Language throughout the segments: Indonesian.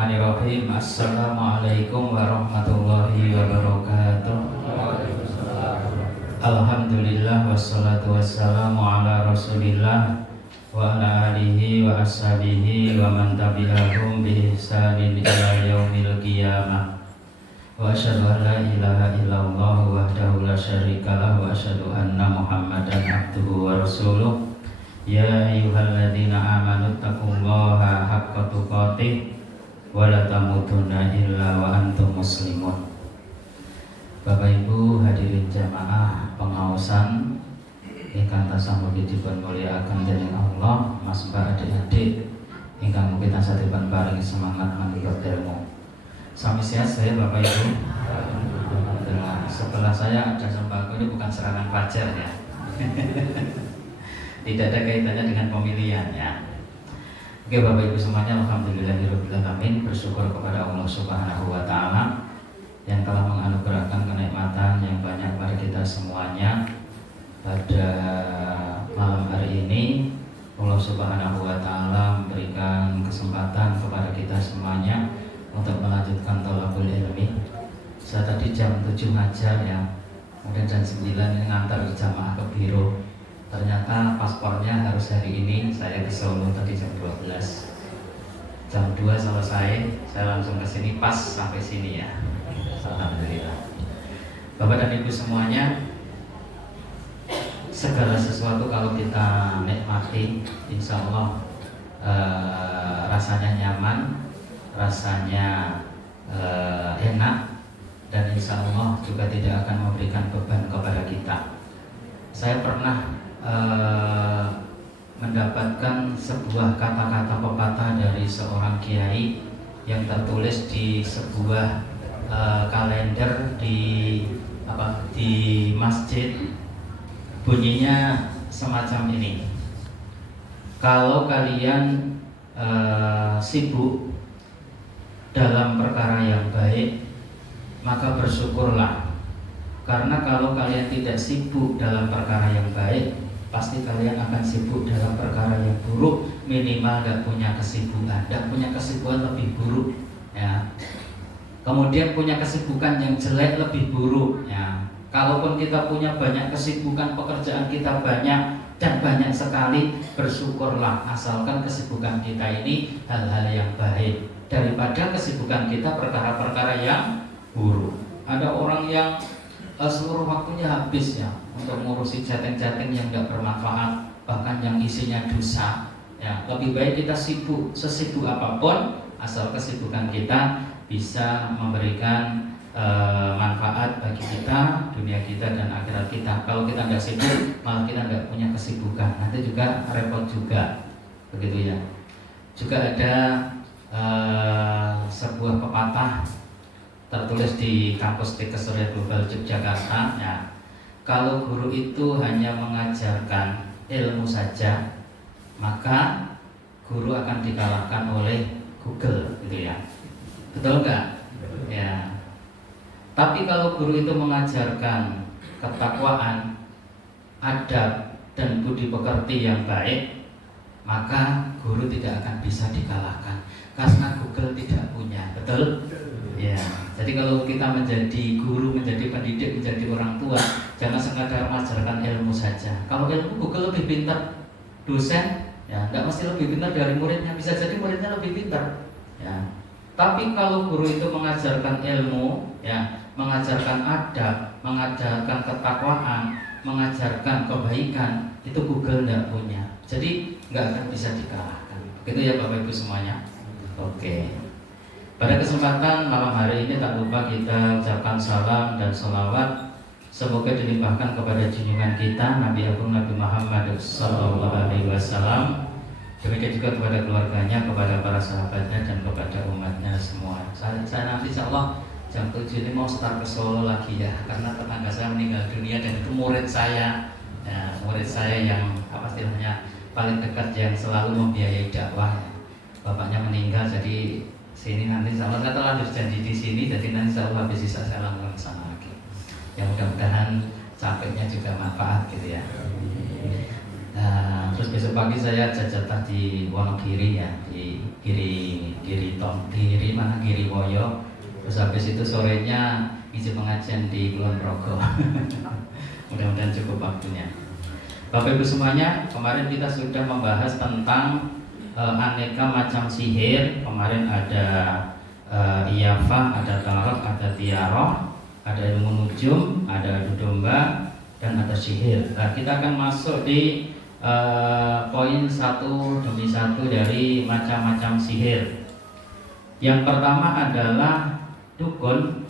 Bismillahirrahmanirrahim. Assalamualaikum warahmatullahi wabarakatuh. Alhamdulillah wassalatu wassalamu ala rasulillah wa ala alihi wa ashabihi wa man tabi'ahum bi ihsanin ila yaumil qiyamah. Wa asyhadu an la ilaha illallah wahdahu la syarikalah wa asyhadu anna Muhammadan abduhu wa rasuluh. Ya ayyuhalladzina amanu taqullaha haqqa tuqatih wa la tamutunna illa wa antum muslimun. Bapak Ibu hadirin jamaah pengaosan ingkang tansah mugi dipun mulyakaken dening Allah, Mas Mbak adik-adik ingkang mugi tansah dipun paringi semangat menuntut ilmu. Sami sehat saya Bapak Ibu. Alhamdulillah. Sebelah saya ada sembako, ini bukan serangan fajar ya. Tidak ada kaitannya dengan pemilihan ya. Oke Bapak Ibu semuanya, alhamdulillahirobbilalamin, bersyukur kepada Allah Subhanahu wa taala yang telah menganugerahkan kenikmatan yang banyak pada kita semuanya. Pada malam hari ini Allah Subhanahu wa taala memberikan kesempatan kepada kita semuanya untuk melanjutkan thalabul ilmi. Saya tadi jam 7 ngajar ya, kemudian jam 9 ini ngantar jamaah ke biro. Ternyata paspornya harus hari ini, saya di Solo tadi jam 12. Jam 2 selesai, saya langsung ke sini pas sampai sini ya. Alhamdulillah. Bapak dan Ibu semuanya, segala sesuatu kalau kita nikmati, insya Allah rasanya nyaman, rasanya enak, dan insya Allah juga tidak akan memberikan beban kepada kita. Saya pernah mendapatkan sebuah kata-kata pepatah dari seorang kiai yang tertulis di sebuah kalender di masjid. Bunyinya semacam ini: kalau kalian sibuk dalam perkara yang baik, maka bersyukurlah, karena kalau kalian tidak sibuk dalam perkara yang baik, pasti kalian akan sibuk dalam perkara yang buruk. Minimal gak punya kesibukan, gak punya kesibukan lebih buruk ya. Kemudian punya kesibukan yang jelek lebih buruk ya. Kalaupun kita punya banyak kesibukan, pekerjaan kita banyak dan banyak sekali, bersyukurlah asalkan kesibukan kita ini hal-hal yang baik, daripada kesibukan kita perkara-perkara yang buruk. Ada orang yang seluruh waktunya habis ya untuk ngurusi chatting-chatting yang tidak bermanfaat, bahkan yang isinya dosa ya. Lebih baik kita sibuk sesibuk apapun, asal kesibukan kita bisa memberikan manfaat bagi kita, dunia kita dan akhirat kita. Kalau kita nggak sibuk, malah kita nggak punya kesibukan, nanti juga repot juga, begitu ya. Juga ada sebuah pepatah tertulis di kampus Tikes Surya Global Yogyakarta ya, kalau guru itu hanya mengajarkan ilmu saja, maka guru akan dikalahkan oleh Google, gitu ya. Betul nggak? Ya. Tapi kalau guru itu mengajarkan ketakwaan, adab dan budi pekerti yang baik, maka guru tidak akan bisa dikalahkan karena Google tidak punya. Betul? Ya, jadi kalau kita menjadi guru, menjadi pendidik, menjadi orang tua, jangan sekadar mengajarkan ilmu saja. Kalau ilmu, Google lebih pintar, dosen ya nggak mesti lebih pintar dari muridnya, bisa jadi muridnya lebih pintar ya. Tapi kalau guru itu mengajarkan ilmu ya, mengajarkan adab, mengajarkan ketakwaan, mengajarkan kebaikan, itu Google nggak punya, jadi nggak akan bisa dikalahkan. Begitu ya Bapak Ibu semuanya. Oke. Pada kesempatan malam hari ini tak lupa kita ucapkan salam dan sholawat semoga dilimpahkan kepada junjungan kita Nabi Agung Nabi Muhammad Sallallahu Alaihi Wasallam. Demikian juga kepada keluarganya, kepada para sahabatnya dan kepada umatnya semua. Saya nanti insya Allah jam 7 ini mau start ke Solo lagi ya, karena tetangga saya meninggal dunia dan itu murid saya ya, murid saya yang apa istilahnya paling dekat yang selalu membiayai dakwah ya. Bapaknya meninggal, jadi sini nanti sama saya telah janji di sini, jadi nanti saya habis sisa saya langsung ke sana lagi. Ya mudah-mudahan capeknya juga manfaat gitu ya. Nah, terus besok pagi saya jajatah di Wonogiri ya, di Giri mana Giri Woyo. Terus habis itu sorenya isi pengajian di Kulon Progo. Mudah-mudahan cukup waktunya. Bapak Ibu semuanya, kemarin kita sudah membahas tentang aneka macam sihir. Kemarin ada iyafah, ada tarot, ada tiaroh, ada ilmu nujum, ada adu domba, dan ada sihir. Nah, kita akan masuk di poin satu demi satu dari macam-macam sihir. Yang pertama adalah dukun,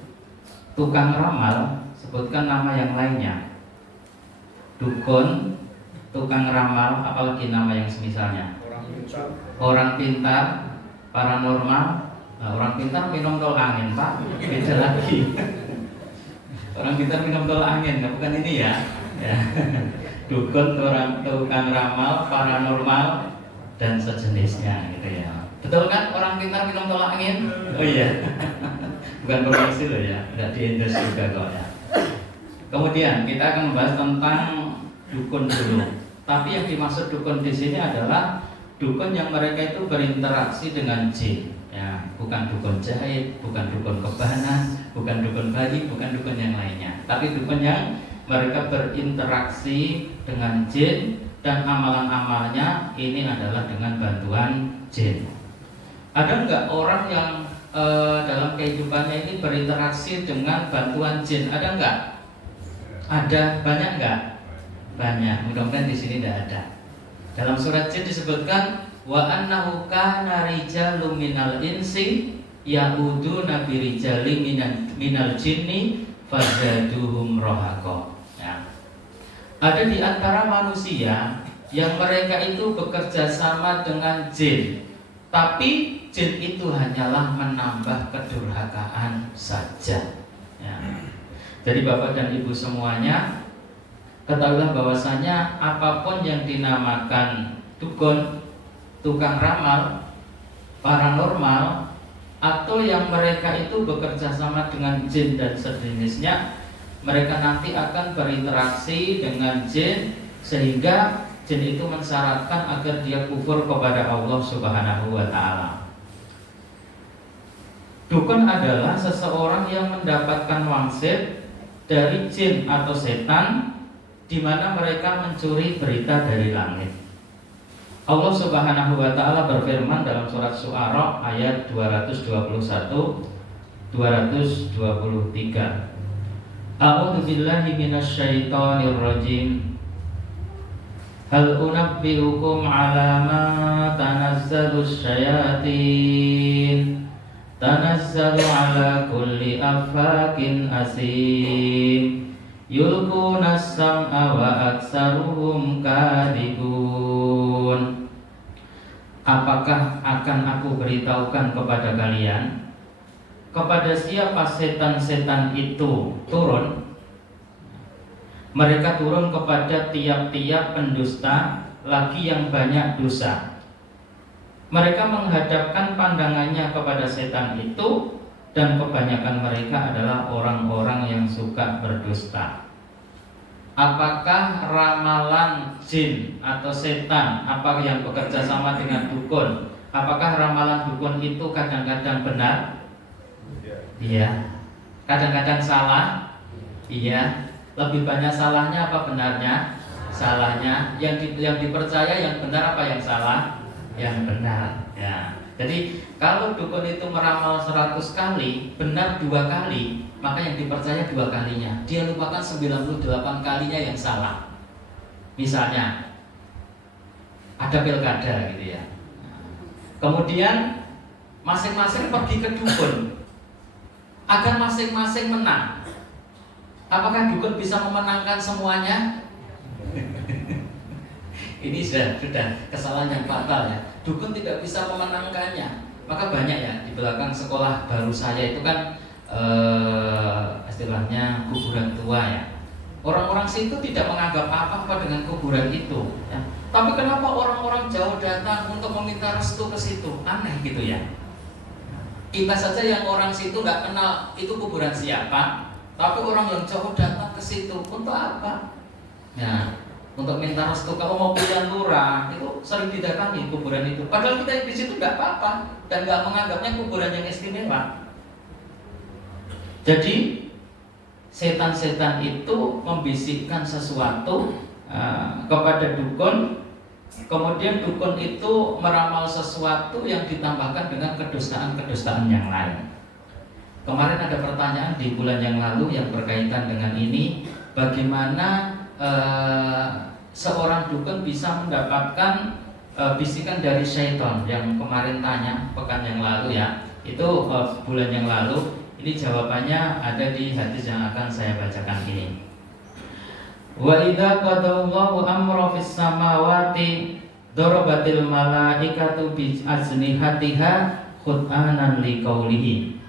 tukang ramal. Sebutkan nama yang lainnya. Dukun, tukang ramal, apalagi nama yang semisalnya. Orang pintar, paranormal. Nah, orang pintar minum tol angin, Pak. Beda lagi. Orang pintar minum tol angin, nah, bukan ini ya. Ya. Dukun, tukang ramal, paranormal, dan sejenisnya gitu ya. Betul kan orang pintar minum tol angin? Oh iya. Bukan promosi loh ya, tidak di-endorse juga kok ya. Kemudian kita akan membahas tentang dukun dulu. Tapi yang dimaksud dukun di sini adalah dukun yang mereka itu berinteraksi dengan jin. Ya, bukan dukun jahit, bukan dukun kebanan, bukan dukun bayi, bukan dukun yang lainnya. Tapi dukun yang mereka berinteraksi dengan jin dan amalan-amalnya ini adalah dengan bantuan jin. Ada nggak orang yang dalam kehidupannya ini berinteraksi dengan bantuan jin? Ada nggak? Ada, banyak nggak? Banyak. Mudah-mudahan di sini tidak ada. Dalam surat jin disebutkan wa annahu kana rijalun minal insi ya'uduna bi rijalin minal jinni fazaduhum rohaqa. Ya. Ada di antara manusia yang mereka itu bekerja sama dengan jin, tapi jin itu hanyalah menambah kedurhakaan saja. Ya. Jadi Bapak dan Ibu semuanya, ketahuilah bahwasanya apapun yang dinamakan dukun, tukang ramal, paranormal, atau yang mereka itu bekerja sama dengan jin dan sejenisnya, mereka nanti akan berinteraksi dengan jin sehingga jin itu mensyaratkan agar dia kufur kepada Allah Subhanahu wa Ta'ala. Dukun adalah seseorang yang mendapatkan wangsit dari jin atau setan, di mana mereka mencuri berita dari langit. Allah Subhanahu wa Ta'ala berfirman dalam surat Syu'ara ayat 221 223. A'udzu billahi minasyaitonir rajim. Hal unabbiukum 'ala ma tanazzalus syayatin. Tanazzalu 'ala kulli affakin asim. Yulquna as-sam'a wa aktsaruhum kadhibun. Apakah akan aku beritahukan kepada kalian kepada siapa setan-setan itu turun? Mereka turun kepada tiap-tiap pendusta lagi yang banyak dosa. Mereka menghadapkan pandangannya kepada setan itu, dan kebanyakan mereka adalah orang-orang yang suka berdusta. Apakah ramalan jin atau setan, apa yang bekerja sama dengan dukun, apakah ramalan dukun itu kadang-kadang benar? Iya. Kadang-kadang salah? Iya. Lebih banyak salahnya apa benarnya? Salahnya. Yang dipercaya yang benar apa yang salah? Yang benar. Ya. Jadi kalau dukun itu meramal 100 kali, benar 2 kali, maka yang dipercaya 2 kalinya. Dia lupakan 98 kalinya yang salah. Misalnya ada pilkada gitu ya. Kemudian masing-masing pergi ke dukun agar masing-masing menang. Apakah dukun bisa memenangkan semuanya? Ini sudah kesalahan yang fatal ya. Dukun tidak bisa memenangkannya. Maka banyak ya di belakang sekolah baru saya itu kan istilahnya kuburan tua ya. Orang-orang situ tidak menganggap apa-apa dengan kuburan itu ya. Tapi kenapa orang-orang jauh datang untuk meminta restu ke situ? Aneh gitu ya. Kita saja yang orang situ nggak kenal itu kuburan siapa, tapi orang yang jauh datang ke situ untuk apa? Ya, untuk minta restu. Kalau mau pilihan lurah itu sering didatangi kuburan itu. Padahal kita di situ nggak apa-apa dan nggak menganggapnya kuburan yang istimewa. Jadi setan-setan itu membisikkan sesuatu kepada dukun, kemudian dukun itu meramal sesuatu yang ditambahkan dengan kedustaan-kedustaan yang lain. Kemarin ada pertanyaan di bulan yang lalu yang berkaitan dengan ini, bagaimana seorang dukun bisa mendapatkan bisikan dari syaitan, yang kemarin tanya pekan yang lalu ya, itu bulan yang lalu. Ini jawabannya ada di hadis yang akan saya bacakan ini. Wa idza qadallahu amra fis samawati darabatil malaikatu bi ajnihatiha khut'anan liqaulihi.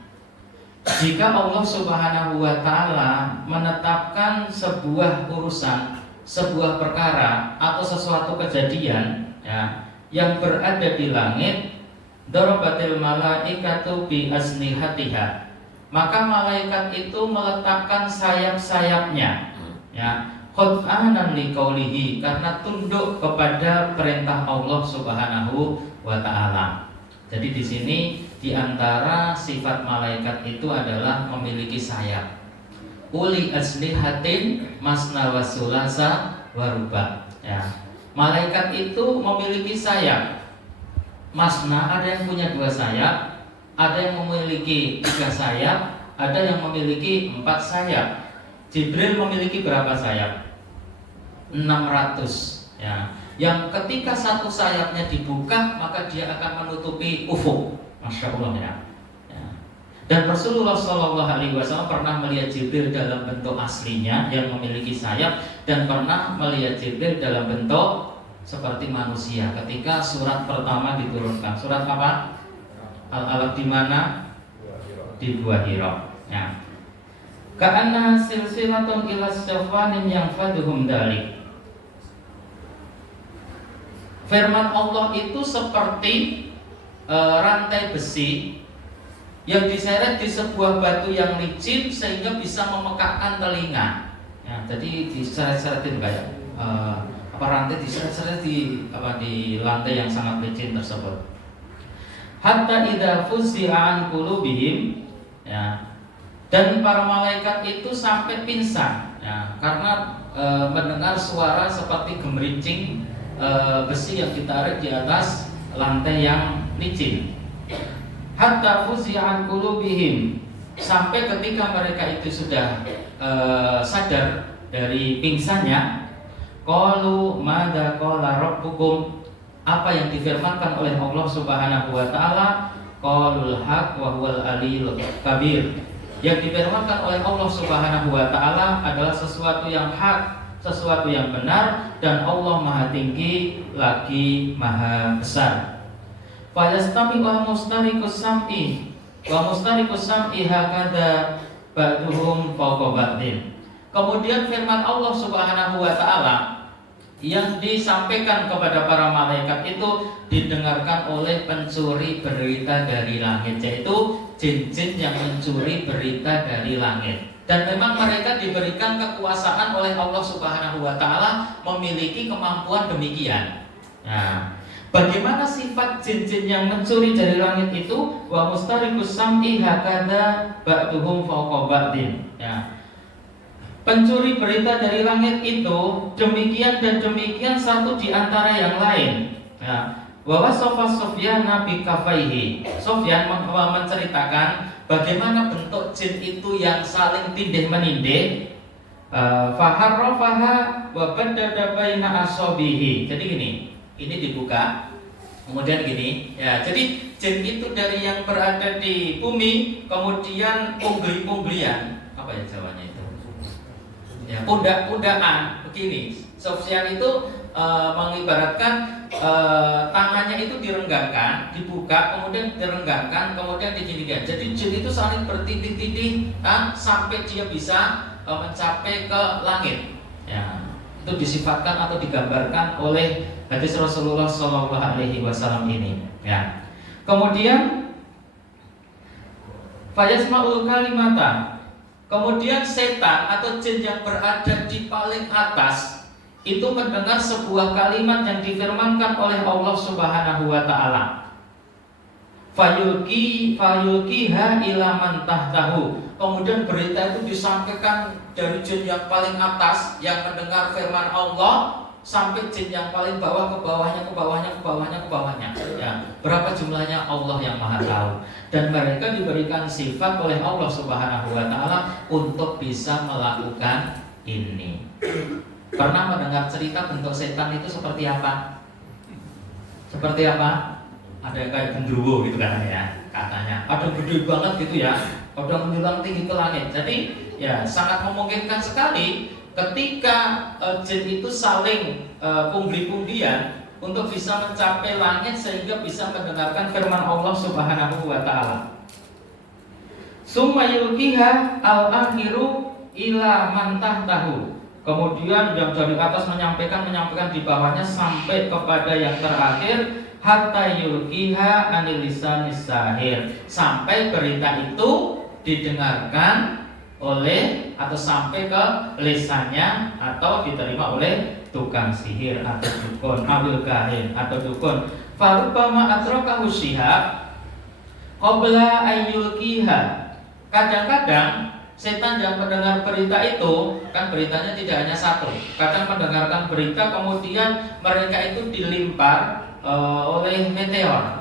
Jika Allah Subhanahu wa taala menetapkan sebuah urusan, sebuah perkara atau sesuatu kejadian ya, yang berada di langit, darabatil malaikatu bi ajnihatiha, maka malaikat itu meletakkan sayap-sayapnya ya, khut'anan liqaulihi, karena tunduk kepada perintah Allah Subhanahu wa taala. Jadi di sini di antara sifat malaikat itu adalah memiliki sayap. Uli ajnihatin masna wa sulasa wa ruba ya. Malaikat itu memiliki sayap. Masna, ada yang punya 2 sayap, ada yang memiliki 3 sayap, ada yang memiliki 4 sayap. Jibril memiliki berapa sayap? 600 ya. Yang ketika satu sayapnya dibuka, maka dia akan menutupi ufuk. Masya Allah ya. Dan Rasulullah SAW pernah melihat Jibril dalam bentuk aslinya yang memiliki sayap, dan pernah melihat Jibril dalam bentuk seperti manusia ketika surat pertama diturunkan. Surat apa? Al-Alaq, di mana? Di Gua Hira. Ya. Ka'anna silsilatun ila syafanin yang faduhum dalik. Firman Allah itu seperti rantai besi yang diseret di sebuah batu yang licin sehingga bisa memekakkan telinga. Ya, jadi diseret-seretin kayak rantai diseret-seret di lantai yang sangat licin tersebut. Hatta idza fuzzi'a an qulubihim ya. Dan para malaikat itu sampai pingsan ya, karena mendengar suara seperti gemerincing besi yang ditarik di atas lantai yang licin. Hatta fuzi'an qulubihim, sampai ketika mereka itu sudah sadar dari pingsannya, qalu madza qala rabbukum, apa yang difirmankan oleh Allah Subhanahu wa taala, qalul haq wa huwal aliyul kabir. Yang difirmankan oleh Allah Subhanahu wa taala adalah sesuatu yang hak, sesuatu yang benar, dan Allah Maha Tinggi lagi Maha Besar. Fayastami wa mustariqus sam'i hakadha ba'duhum fawqa ba'din. Kemudian firman Allah Subhanahu wa taala yang disampaikan kepada para malaikat itu didengarkan oleh pencuri berita dari langit, yaitu jin-jin yang mencuri berita dari langit. Dan memang mereka diberikan kekuasaan oleh Allah Subhanahu wa taala memiliki kemampuan demikian. Nah, bagaimana sifat jin-jin yang mencuri dari langit itu? Wa mustariqus sam'i hakadha ba'duhum fawqa ba'din. Ya. Pencuri berita dari langit itu demikian dan demikian satu di antara yang lain. Ya. Wa wasafa Sufyan bi kafaihi. Sufyan menceritakan bagaimana bentuk jin itu yang saling tindih menindih. Faharrafaha wa baddada baina asabihi. Jadi ini dibuka, kemudian gini ya. Jadi jin itu dari yang berada di bumi, kemudian punggli-punglian, apa ya Jawanya itu ya, pundak-pundakan begini. Sofyan itu mengibaratkan tangannya itu direnggangkan, dibuka, kemudian direnggangkan, kemudian diginikan. Jadi jin itu saling bertindih-tindih sampai dia bisa mencapai ke langit ya. Itu disifatkan atau digambarkan oleh hadis Rasulullah SAW ini ya. Kemudian fayasma'ul kalimata, kemudian setan atau jin yang berada di paling atas itu mendengar sebuah kalimat yang difirmankan oleh Allah Subhanahu wa taala. Fayulqiha ila man tahtahu. Kemudian berita itu disampaikan dari jin yang paling atas yang mendengar firman Allah sampai jin yang paling bawah ke bawahnya ke bawahnya ke bawahnya ke bawahnya. Ya, berapa jumlahnya Allah yang Maha tahu. Dan mereka diberikan sifat oleh Allah Subhanahu wa taala untuk bisa melakukan ini. Pernah mendengar cerita bentuk setan itu seperti apa? Seperti apa? Ada yang kayak genderuwo gitu kan ya katanya. Ada gede banget gitu ya. Ada menjulang tinggi ke langit. Jadi ya sangat memungkinkan sekali ketika jin itu saling pundi-pundian untuk bisa mencapai langit sehingga bisa mendengarkan firman Allah Subhanahu wa taala. Summa yulqiha al-akhiru ila man tahtahu. Kemudian yang dari atas menyampaikan di bawahnya sampai kepada yang terakhir, hatta yulqiha anil lisanis sahir, sampai berita itu didengarkan oleh atau sampai ke lisannya atau diterima oleh tukang sihir atau dukun, abil kahin atau dukun. Farubbama atrakahu syihab qabla ayyulqiha. Kadang-kadang setan yang mendengar berita itu, kan beritanya tidak hanya satu. Kadang mendengarkan berita kemudian mereka itu dilimpar oleh meteor.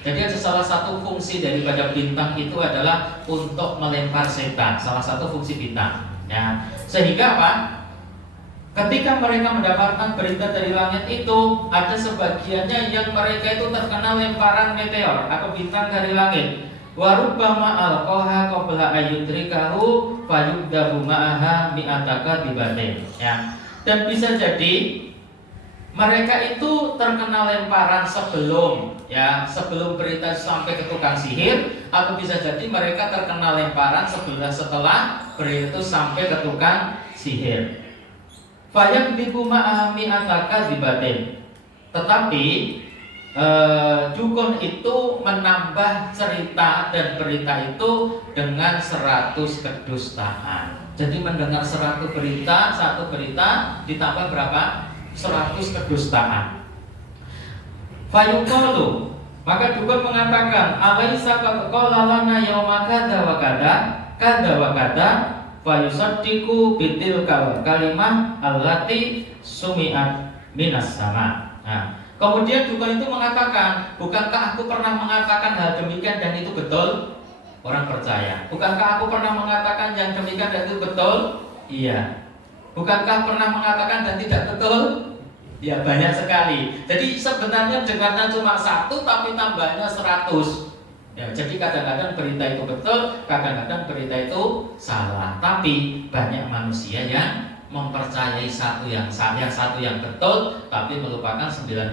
Jadi ada salah satu fungsi daripada bintang itu adalah untuk melempar setan. Salah satu fungsi bintang. Ya. Sehingga apa? Ketika mereka mendapatkan berita dari langit itu, ada sebagiannya yang mereka itu terkena lemparan meteor atau bintang dari langit. Warubbama alqaha qabla ayyudrikahu fayubdahu ma'aha mi'ataka dibatin. Ya. Dan bisa jadi mereka itu terkena lemparan sebelum berita sampai ke tukang sihir, atau bisa jadi mereka terkena lemparan setelah berita itu sampai ke tukang sihir. Fayubdahu ma'aha mi'ataka dibatin. Tetapi dukun itu menambah cerita dan berita itu dengan 100 kedustaan. Jadi mendengar satu berita ditambah berapa? 100 kedustaan. Fayuqalu, maka dukun mengatakan, alaisa qad qala lana yauma kadza wa kadza fayusaddiqu bitilkal kalimah allati sumi'at minas sama. Nah, kemudian dukun itu mengatakan, bukankah aku pernah mengatakan hal demikian dan itu betul? Orang percaya. Bukankah aku pernah mengatakan yang demikian dan itu betul? Iya. Bukankah pernah mengatakan dan tidak betul? Ya, banyak sekali. Jadi sebenarnya dengarnya cuma satu tapi tambahnya 100. Ya, jadi kadang-kadang berita itu betul, kadang-kadang berita itu salah. Tapi banyak manusia yang mempercayai satu yang betul tapi melupakan 99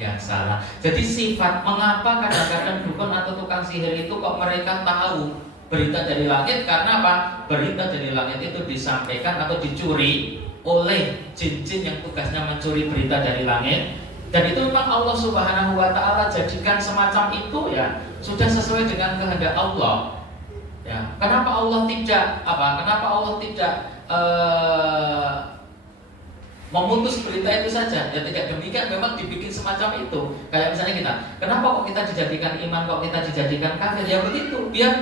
yang salah. Jadi sifat mengapa kadang-kadang dukun atau tukang sihir itu kok mereka tahu berita dari langit, karena apa? Berita dari langit itu disampaikan atau dicuri oleh jin-jin yang tugasnya mencuri berita dari langit. Dan itu memang Allah Subhanahu wa taala jadikan semacam itu ya, sudah sesuai dengan kehendak Allah. Ya, kenapa Allah tidak memutus berita itu saja? Ya tidak demikian, memang dibikin semacam itu. Kayak misalnya kita, kenapa kok kita dijadikan iman, kok kita dijadikan kafir? Ya begitu, biar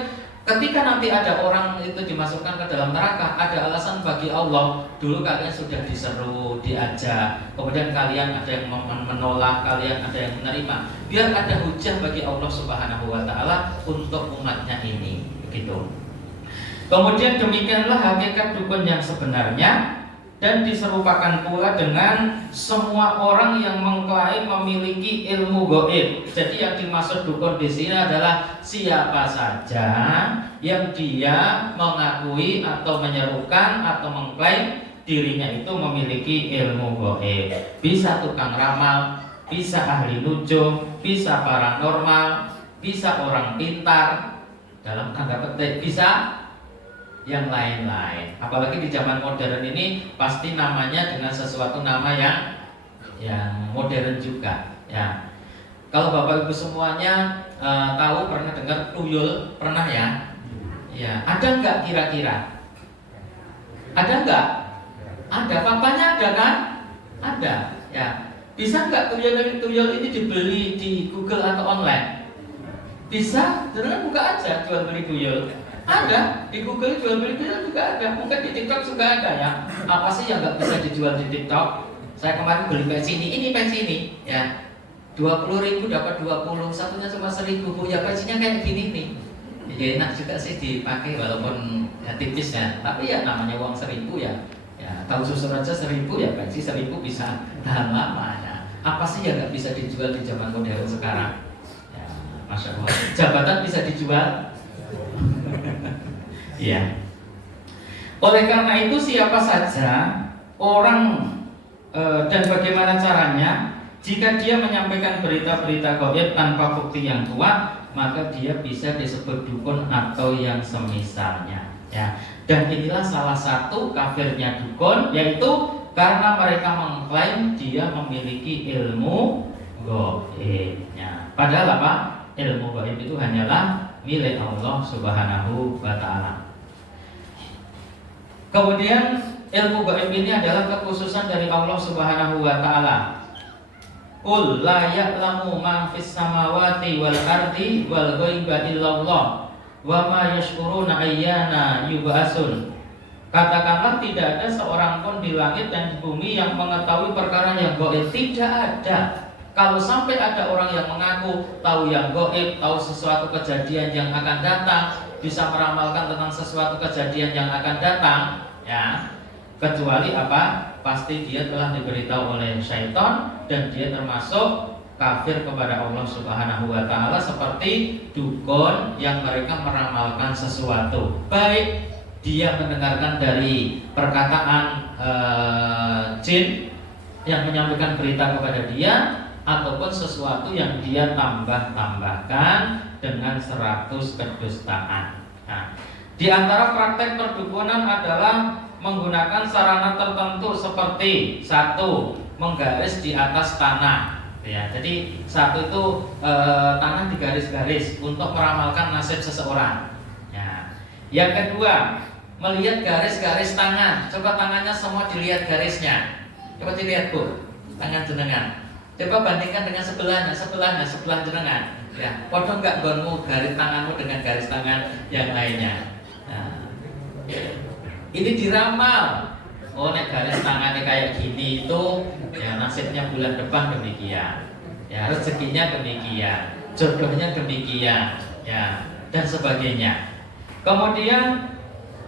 ketika nanti ada orang itu dimasukkan ke dalam neraka, ada alasan bagi Allah. Dulu kalian sudah diseru, diajak, kemudian kalian ada yang menolak, kalian ada yang menerima. Biar ada hujah bagi Allah Subhanahu wa taala untuk umatnya ini, begitu. Kemudian demikianlah hakikat dukun yang sebenarnya, dan diserupakan pula dengan semua orang yang mengklaim memiliki ilmu gaib. Jadi yang dimaksud dukun di sini adalah siapa saja yang dia mengakui atau menyerukan atau mengklaim dirinya itu memiliki ilmu gaib. Bisa tukang ramal, bisa ahli nujum, bisa paranormal, bisa orang pintar dalam tanda petik, bisa yang lain-lain. Apalagi di zaman modern ini pasti namanya dengan sesuatu nama yang modern juga. Ya. Kalau Bapak Ibu semuanya tahu, pernah dengar tuyul, pernah ya? Ya. Ada nggak kira-kira? Ada nggak? Ada, faktanya ada kan? Ada. Ya, bisa nggak tuyul ini dibeli di Google atau online? Bisa, jangan buka aja jual beli tuyul. Ada di Google jual beli tuyul juga ada. Mungkin di TikTok juga ada ya. Apa sih yang nggak bisa dijual di TikTok? Saya kemarin beli pensi ini pensi ini ya 20.000 dapat 20, satunya cuma 1.000. Ya pensinya kayak gini nih. Ya enak juga sih dipakai walaupun ya, tipis ya. Tapi ya namanya uang 1.000 ya. Ya tahu susun aja 1.000 ya pensi 1.000 bisa tahan lama ya. Apa sih yang nggak bisa dijual di zaman modern sekarang? Masya Allah, jabatan bisa dijual. Iya. Oleh karena itu siapa saja orang dan bagaimana caranya, jika dia menyampaikan berita-berita gaib tanpa bukti yang kuat, maka dia bisa disebut dukun atau yang semisalnya. Ya. Dan inilah salah satu kafirnya dukun, yaitu karena mereka mengklaim dia memiliki ilmu gaibnya. Padahal apa? Ilmu gaib itu hanyalah milik Allah Subhanahu wa Ta'ala. Kemudian ilmu gaib ini adalah kekhususan dari Allah Subhanahu wa Ta'ala. Qul la ya'lamu man fis samawati wal ardi wal ghaiba illallah wa ma yash'uruna ayyana yub'atsun. Katakanlah tidak ada seorang pun di langit dan di bumi yang mengetahui perkara yang gaib. Tidak ada. Kalau sampai ada orang yang mengaku tahu yang gaib, tahu sesuatu kejadian yang akan datang, bisa meramalkan tentang sesuatu kejadian yang akan datang, ya, kecuali apa? Pasti dia telah diberitahu oleh syaitan dan dia termasuk kafir kepada Allah Subhanahu wa Ta'ala, seperti dukun yang mereka meramalkan sesuatu. Baik dia mendengarkan dari perkataan jin yang menyampaikan berita kepada dia, ataupun sesuatu yang dia tambahkan dengan 100 kedustaan. Nah, di antara praktek perdukunan adalah menggunakan sarana tertentu seperti satu, menggaris di atas tanah. Ya, jadi satu itu tanah digaris-garis untuk meramalkan nasib seseorang. Ya. Yang kedua, melihat garis-garis tangan. Coba tangannya semua dilihat garisnya. Coba dilihat Bu, tangan jenengan. Coba bandingkan dengan sebelah jenengan. Ya, podo enggak gonmu garis tanganmu dengan garis tangan yang lainnya. Nah, ini diramal. Oh, nek garis tangannya kayak gini itu, ya nasibnya bulan depan demikian. Ya, rezekinya demikian, jodohnya demikian, ya, dan sebagainya. Kemudian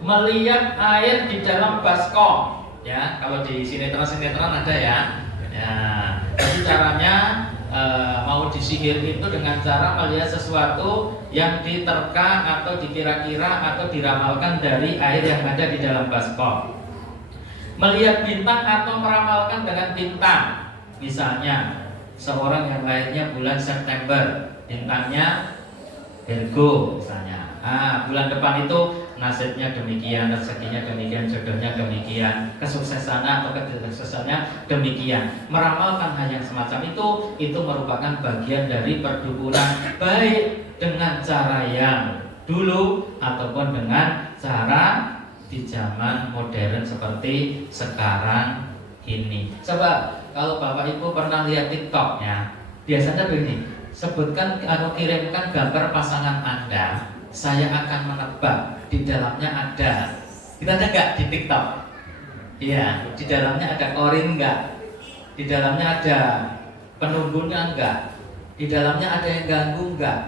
melihat air di dalam baskom. Ya, kalau di sinetron ada ya. Ya, jadi caranya mau disihir itu dengan cara melihat sesuatu yang diterka atau dikira-kira atau diramalkan dari air yang ada di dalam baskom. Melihat bintang atau meramalkan dengan bintang. Misalnya seorang yang lahirnya bulan September, bintangnya Virgo misalnya. Bulan depan itu nasibnya demikian, rezekinya demikian, jodohnya demikian, kesuksesannya atau kesuksesannya demikian. Meramalkan hal yang semacam itu merupakan bagian dari perdukunan, baik dengan cara yang dulu ataupun dengan cara di zaman modern seperti sekarang ini. Coba kalau Bapak Ibu pernah lihat TikTok ya, biasanya begini, sebutkan atau kirimkan gambar pasangan Anda, saya akan menebak di dalamnya ada. Kita ada nggak di TikTok? Iya, di dalamnya ada korin nggak? Di dalamnya ada penunggunya nggak? Di dalamnya ada yang ganggu nggak?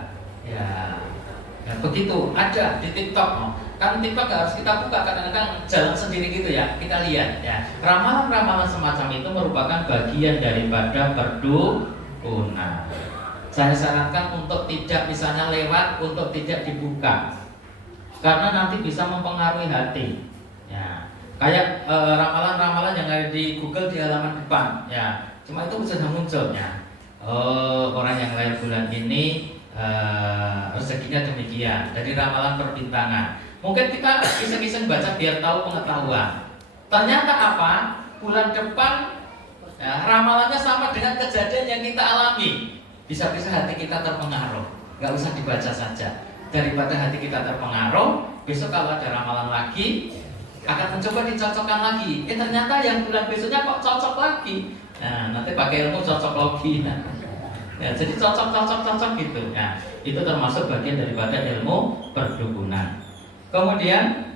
Ya, begitu ada di TikTok. Kan TikTok nggak harus kita buka, kadang-kadang jalan sendiri gitu ya. Kita lihat ya. Ramalan-ramalan semacam itu merupakan bagian daripada perdukunan. Saya sarankan untuk tidak misalnya lewat, untuk tidak dibuka, karena nanti bisa mempengaruhi hati. Ya, kayak ramalan-ramalan yang ada di Google di halaman depan. Ya, cuma itu sudah muncul ya. Orang yang lahir bulan ini rezekinya demikian. Dari ramalan perbintangan. Mungkin kita iseng-iseng baca biar tahu pengetahuan. Ternyata apa? Bulan depan ya, ramalannya sama dengan kejadian yang kita alami. Bisa-bisa hati kita terpengaruh. Gak usah dibaca saja. Daripada hati kita terpengaruh, besok kalau ada ramalan lagi, akan mencoba dicocokkan lagi. Ternyata yang bulan besoknya kok cocok lagi. Nah, nanti pakai ilmu cocok logi. Nah, ya, jadi cocok gitu. Nah, itu termasuk bagian daripada ilmu perdukunan. Kemudian,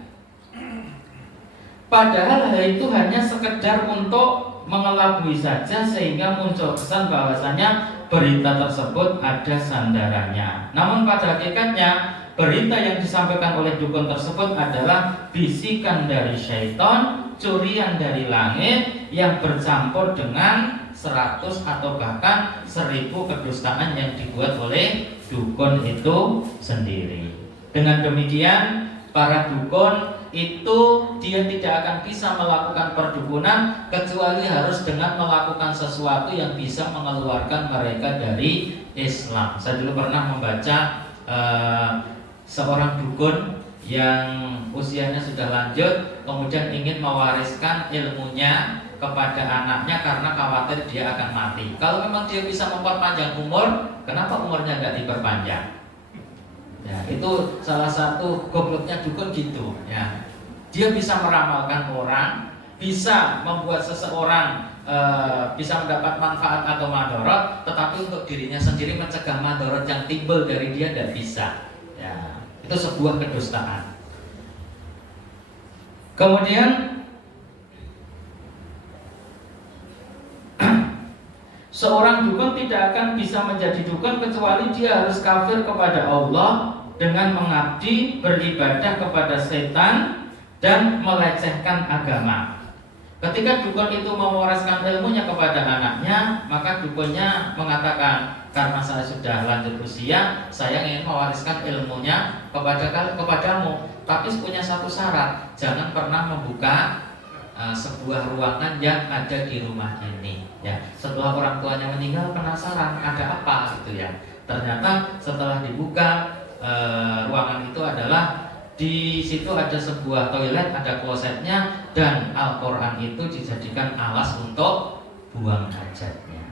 padahal hal itu hanya sekedar untuk mengelabui saja sehingga muncul kesan bahwasanya berita tersebut ada sandarannya. Namun pada hakikatnya berita yang disampaikan oleh dukun tersebut adalah bisikan dari syaitan, curian dari langit yang bercampur dengan 100 atau bahkan 1000 kedustaan yang dibuat oleh dukun itu sendiri. Dengan demikian, para dukun itu dia tidak akan bisa melakukan perdukunan kecuali harus dengan melakukan sesuatu yang bisa mengeluarkan mereka dari Islam. Saya dulu pernah membaca seorang dukun yang usianya sudah lanjut, kemudian ingin mewariskan ilmunya kepada anaknya karena khawatir dia akan mati. Kalau memang dia bisa memperpanjang umur, kenapa umurnya tidak diperpanjang? Ya, itu salah satu gobloknya dukun gitu. Ya, dia bisa meramalkan orang, bisa membuat seseorang bisa mendapat manfaat atau madorot, tetapi untuk dirinya sendiri mencegah madorot yang timbul dari dia tidak bisa. Ya, itu sebuah kedustaan. Kemudian seorang dukun tidak akan bisa menjadi dukun kecuali dia harus kafir kepada Allah dengan mengabdi, beribadah kepada setan dan melecehkan agama. Ketika dukun itu mewariskan ilmunya kepada anaknya, maka dukunnya mengatakan, karena saya sudah lanjut usia, saya ingin mewariskan ilmunya kepadamu. Tapi punya satu syarat, jangan pernah membuka sebuah ruangan yang ada di rumah ini. Ya, setelah orang tuanya meninggal penasaran ada apa gitu ya. Ternyata setelah dibuka ruangan itu adalah di situ ada sebuah toilet, ada klosetnya, dan Al-Quran itu dijadikan alas untuk buang hajatnya.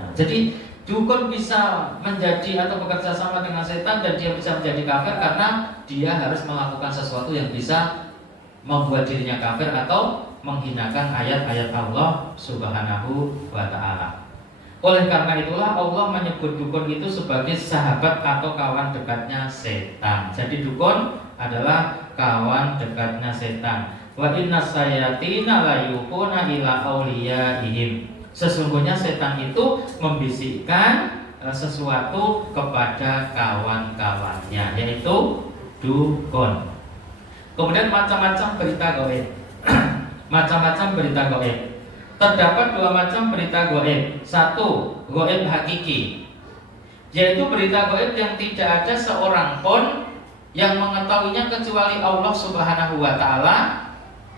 Nah, jadi dukun bisa menjadi atau bekerja sama dengan setan dan dia bisa menjadi kafir karena dia harus melakukan sesuatu yang bisa membuat dirinya kafir atau menghinakan ayat-ayat Allah Subhanahu wa ta'ala. Oleh karena itulah Allah menyebut dukun itu sebagai sahabat atau kawan dekatnya setan. Jadi dukun adalah kawan dekatnya setan. Wa inna sayatina la yuquna ila auliyaihim. Sesungguhnya setan itu membisikkan sesuatu kepada kawan-kawannya, yaitu dukun. Kemudian macam-macam berita gaib. Macam-macam berita gaib. Terdapat dua macam berita gaib. Satu, gaib hakiki, yaitu berita gaib yang tidak ada seorang pun yang mengetahuinya kecuali Allah Subhanahu wa ta'ala,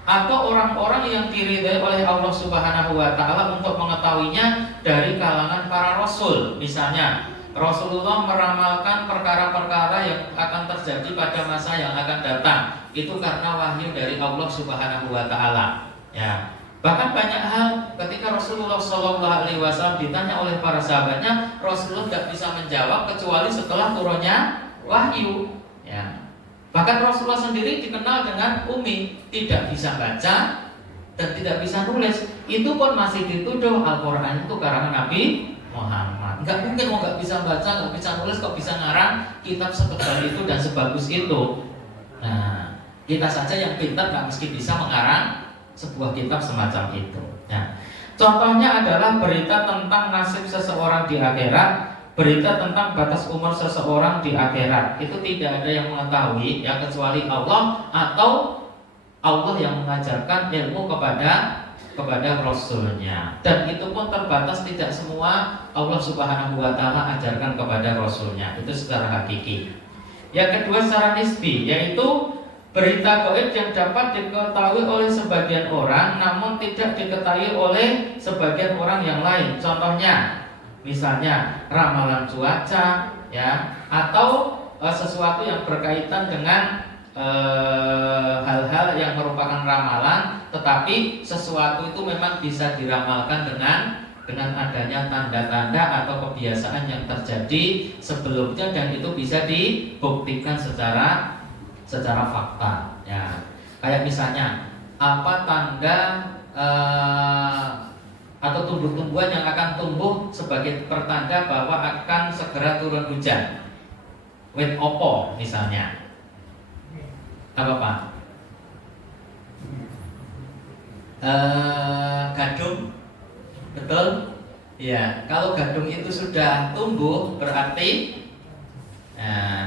atau orang-orang yang diridhai oleh Allah Subhanahu wa ta'ala untuk mengetahuinya dari kalangan para rasul. Misalnya Rasulullah meramalkan perkara-perkara yang akan terjadi pada masa yang akan datang, itu karena wahyu dari Allah Subhanahu wa ta'ala. Ya. Bahkan banyak hal ketika Rasulullah SAW ditanya oleh para sahabatnya, Rasulullah tidak bisa menjawab kecuali setelah turunnya wahyu. Ya. Bahkan Rasulullah sendiri dikenal dengan ummi, tidak bisa baca dan tidak bisa nulis. Itu pun masih dituduh Al-Quran itu karangan Nabi Muhammad. Enggak mungkin mau nggak bisa baca, nggak bisa nulis, kok bisa ngarang kitab setebal itu dan sebagus itu. Nah, kita saja yang pintar nggak mesti bisa mengarang sebuah kitab semacam itu. Nah, contohnya adalah berita tentang nasib seseorang di akhirat, berita tentang batas umur seseorang di akhirat. Itu tidak ada yang mengetahui ya kecuali Allah, atau Allah yang mengajarkan ilmu kepada Rasulnya. Dan itu pun terbatas, tidak semua Allah Subhanahu wa ta'ala ajarkan kepada Rasulnya. Itu secara hakiki. Yang kedua secara nisbi, yaitu berita gaib yang dapat diketahui oleh sebagian orang namun tidak diketahui oleh sebagian orang yang lain. Contohnya, misalnya ramalan cuaca, ya, atau sesuatu yang berkaitan dengan hal-hal yang merupakan ramalan, tetapi sesuatu itu memang bisa diramalkan dengan adanya tanda-tanda atau kebiasaan yang terjadi sebelumnya dan itu bisa dibuktikan secara fakta. Ya, kayak misalnya apa tanda atau tumbuh-tumbuhan yang akan tumbuh sebagai pertanda bahwa akan segera turun hujan. Wit opo misalnya. Apa Pak? Gadung, betul? Ya, kalau gadung itu sudah tumbuh berarti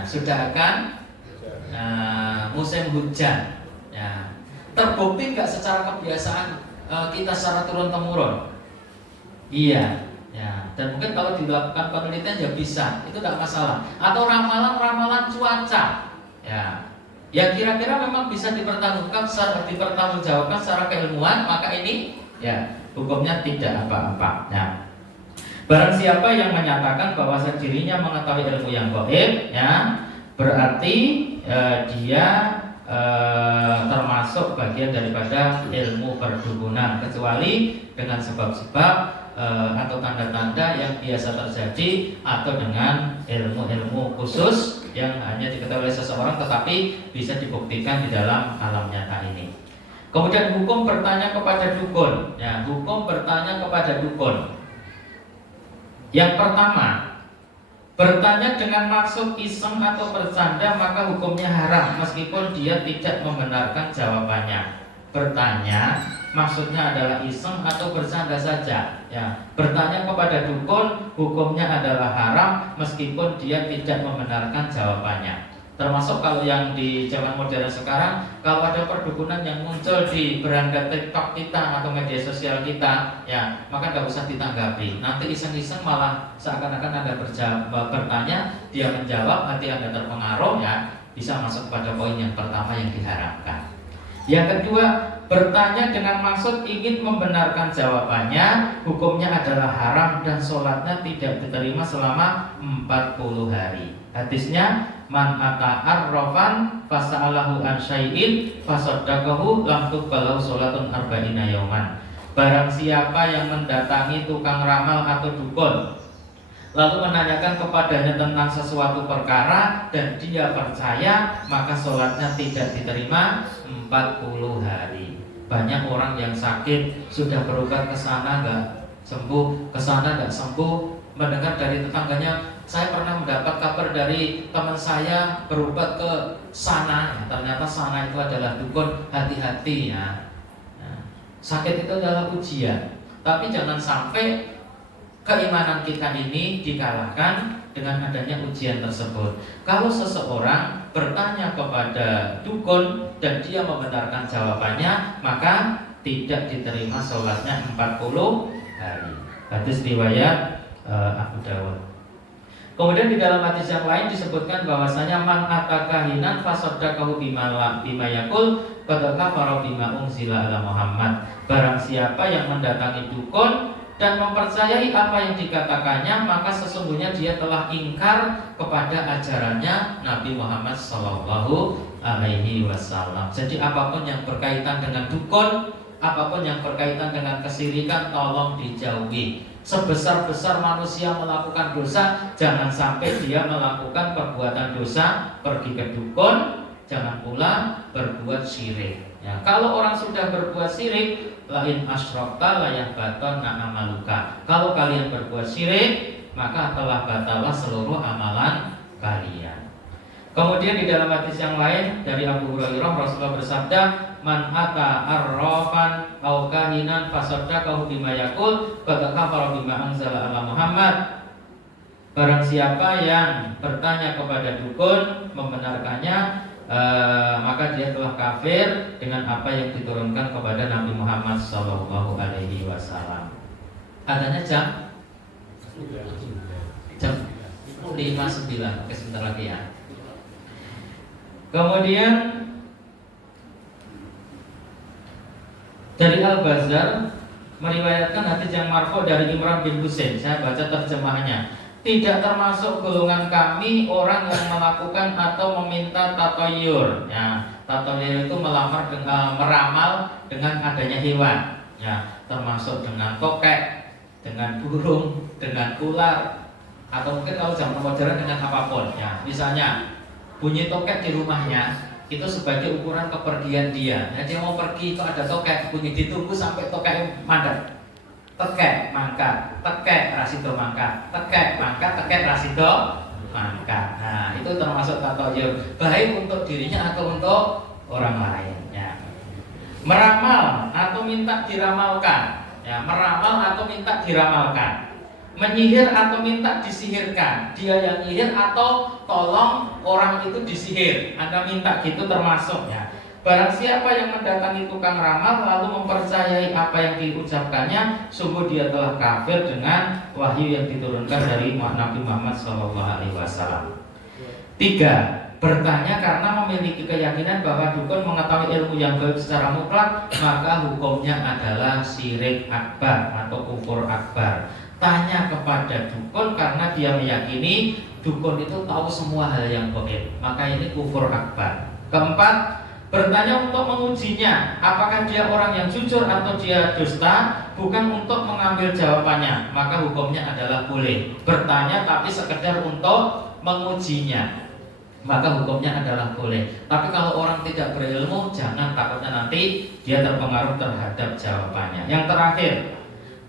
sudah akan musim hujan. Ya. Terbukti nggak secara kebiasaan kita secara turun temurun? Iya. Ya. Dan mungkin kalau dilakukan penelitian ya bisa, itu tidak masalah. Atau ramalan-ramalan cuaca. Ya. Ya kira-kira memang bisa dipertanggungjawabkan secara keilmuan, maka ini ya hukumnya tidak apa-apa. Ya. Barang siapa yang menyatakan bahwa dirinya mengetahui ilmu yang gaib, ya berarti dia termasuk bagian daripada ilmu perdukunan, kecuali dengan sebab-sebab atau tanda-tanda yang biasa terjadi, atau dengan ilmu-ilmu khusus yang hanya diketahui oleh seseorang tetapi bisa dibuktikan di dalam alam nyata ini. Kemudian hukum bertanya kepada dukun. Ya, hukum bertanya kepada dukun. Yang pertama, bertanya dengan maksud iseng atau bercanda maka hukumnya haram meskipun dia tidak membenarkan jawabannya. Bertanya maksudnya adalah iseng atau bercanda saja. Ya, bertanya kepada dukun hukumnya adalah haram meskipun dia tidak membenarkan jawabannya. Termasuk kalau yang di zaman modern sekarang, kalau ada perdukunan yang muncul di beranda TikTok kita atau media sosial kita, ya maka tidak usah ditanggapi. Nanti iseng-iseng malah seakan-akan Anda bertanya, dia menjawab, hati Anda terpengaruh, ya bisa masuk pada poin yang pertama yang diharapkan. Yang kedua, bertanya dengan maksud ingin membenarkan jawabannya, hukumnya adalah haram dan sholatnya tidak diterima selama 40 hari. Hadisnya, man ata arrofan fasa'alahu an syai'in fasaddaqahu lam tuqbalu sholatun arba'ina yauman. Barang siapa yang mendatangi tukang ramal atau dukun lalu menanyakan kepadanya tentang sesuatu perkara dan dia percaya, maka sholatnya tidak diterima 40 hari. Banyak orang yang sakit sudah berobat ke sana nggak sembuh, ke sana nggak sembuh, mendengar dari tetangganya, saya pernah mendapat kabar dari teman saya berobat ke sana, ya, ternyata sana itu adalah dukun. Hati-hati ya. Nah, sakit itu adalah ujian, tapi jangan sampai keimanan kita ini dikalahkan dengan adanya ujian tersebut. Kalau seseorang bertanya kepada dukun dan dia membenarkan jawabannya, maka tidak diterima sholatnya 40 hari. Hadis riwayat Abu Dawud. Kemudian di dalam hadis yang lain disebutkan bahwasanya man atakahinan fasaddaqahu bima yaqul qad kafara bima unzila ala Muhammad. Barang siapa yang mendatangi dukun dan mempercayai apa yang dikatakannya, maka sesungguhnya dia telah ingkar kepada ajarannya Nabi Muhammad Sallallahu Alaihi Wasallam. Jadi apapun yang berkaitan dengan dukun, apapun yang berkaitan dengan kesirikan, tolong dijauhi. Sebesar-besar manusia melakukan dosa, jangan sampai dia melakukan perbuatan dosa pergi ke dukun, jangan pula berbuat syirik. Ya, kalau orang sudah berbuat syirik, lain asyrokta layah baton na'amaluka. Kalau kalian berbuat syirik, maka telah batalah seluruh amalan kalian. Kemudian di dalam hadis yang lain dari Abu Hurairah, Rasulullah bersabda, man ata arrafan au kahinan fasaddaqahu bima yaqul qad kafara bima anzala ala Muhammad. Barang siapa yang bertanya kepada dukun membenarkannya, maka dia telah kafir dengan apa yang diturunkan kepada Nabi Muhammad Sallallahu Alaihi Wasallam. Adanya jam 5:09. Oke, sebentar lagi ya. Kemudian dari Al-Bazzar meriwayatkan hadis yang marfu dari Imran bin Husain. Saya baca terjemahannya. Tidak termasuk golongan kami orang yang melakukan atau meminta tatoyur. Ya, tatoyur itu meramal dengan adanya hewan. Ya, termasuk dengan tokek, dengan burung, dengan ular, atau mungkin kalau zaman modern dengan apapun. Ya, misalnya bunyi tokek di rumahnya, itu sebagai ukuran kepergian dia. Nah, dia mau pergi kok ada tokek bunyi, ditunggu sampai tokek mandek. Tekek mangkat, tekek rasido mangkat, tekek mangkat, tekek rasido mangkat. Nah, itu termasuk tatoyur, baik untuk dirinya atau untuk orang lain. Ya. Meramal atau minta diramalkan. Ya, meramal atau minta diramalkan. Menyihir atau minta disihirkan. Dia yang nyihir atau tolong orang itu disihir. Anda minta gitu termasuk ya. Barang siapa yang mendatangi tukang ramal lalu mempercayai apa yang diucapkannya, sungguh dia telah kafir dengan wahyu yang diturunkan dari Nabi Muhammad SAW. 3. Bertanya karena memiliki keyakinan bahwa dukun mengetahui ilmu yang gaib secara mutlak, maka hukumnya adalah syirik akbar atau kufur akbar. Tanya kepada dukun karena dia meyakini dukun itu tahu semua hal yang gaib, maka ini kufur akbar. 4. Bertanya untuk mengujinya, apakah dia orang yang jujur atau dia dusta, bukan untuk mengambil jawabannya, maka hukumnya adalah boleh. Bertanya tapi sekedar untuk mengujinya, maka hukumnya adalah boleh. Tapi kalau orang tidak berilmu, jangan, takutnya nanti dia terpengaruh terhadap jawabannya. Yang terakhir,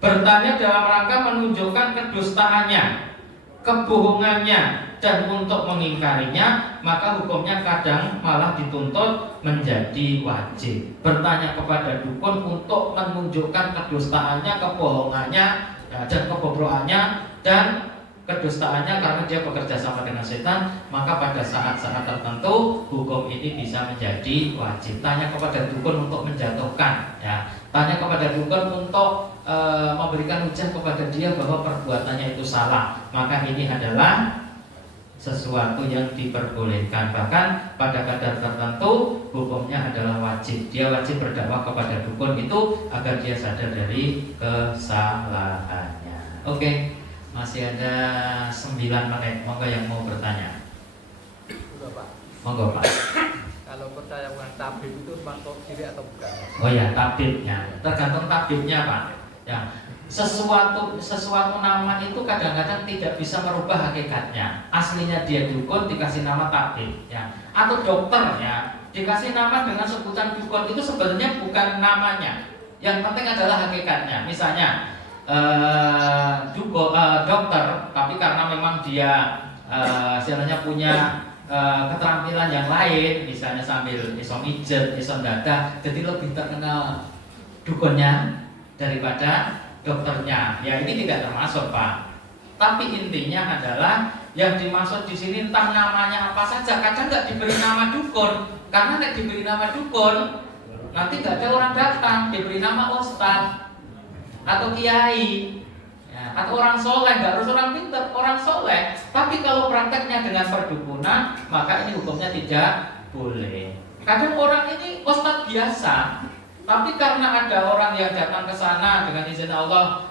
bertanya dalam rangka menunjukkan kedustaannya, kebohongannya, dan untuk mengingkarinya, maka hukumnya kadang malah dituntut menjadi wajib. Bertanya kepada dukun untuk menunjukkan kedustaannya, kebohongannya, dan kebobrokannya, dan kedustaannya karena dia bekerja sama dengan setan, maka pada saat-saat tertentu hukum ini bisa menjadi wajib. Tanya kepada dukun untuk menjatuhkan, ya. Tanya kepada dukun untuk memberikan ujian kepada dia bahwa perbuatannya itu salah, maka ini adalah sesuatu yang diperbolehkan. Bahkan pada kadar tertentu hukumnya adalah wajib. Dia wajib berdakwah kepada dukun itu agar dia sadar dari kesalahannya. Oke, masih ada 9 menit. Monggo yang mau bertanya. Sudah, Pak. Monggo, Pak. Kalau percaya dengan tabib itu termasuk syirik atau bukan? Oh ya, tabibnya. Tergantung tabibnya, Pak. Ya. Sesuatu nama itu kadang-kadang tidak bisa merubah hakikatnya. Aslinya dia dukun dikasih nama tabib, ya. Atau dokter, ya, dikasih nama dengan sebutan dukun, itu sebenarnya bukan namanya. Yang penting adalah hakikatnya. Misalnya dokter, tapi karena memang dia istilahnya punya keterampilan yang lain, misalnya sambil iso mijet, iso dada, jadi lebih terkenal dukunnya daripada dokternya. Ya, ini tidak termasuk, Pak. Tapi intinya adalah yang dimaksud di sini entah namanya apa saja. Kadang nggak diberi nama dukun, karena nggak diberi nama dukun nanti nggak ada orang datang. Diberi nama ustadz atau kiai, ya, atau orang soleh. Nggak harus orang pintar, orang soleh. Tapi kalau prakteknya dengan perdukunan, maka ini hukumnya tidak boleh. Kadang orang ini ustadz biasa, tapi karena ada orang yang datang ke sana dengan izin Allah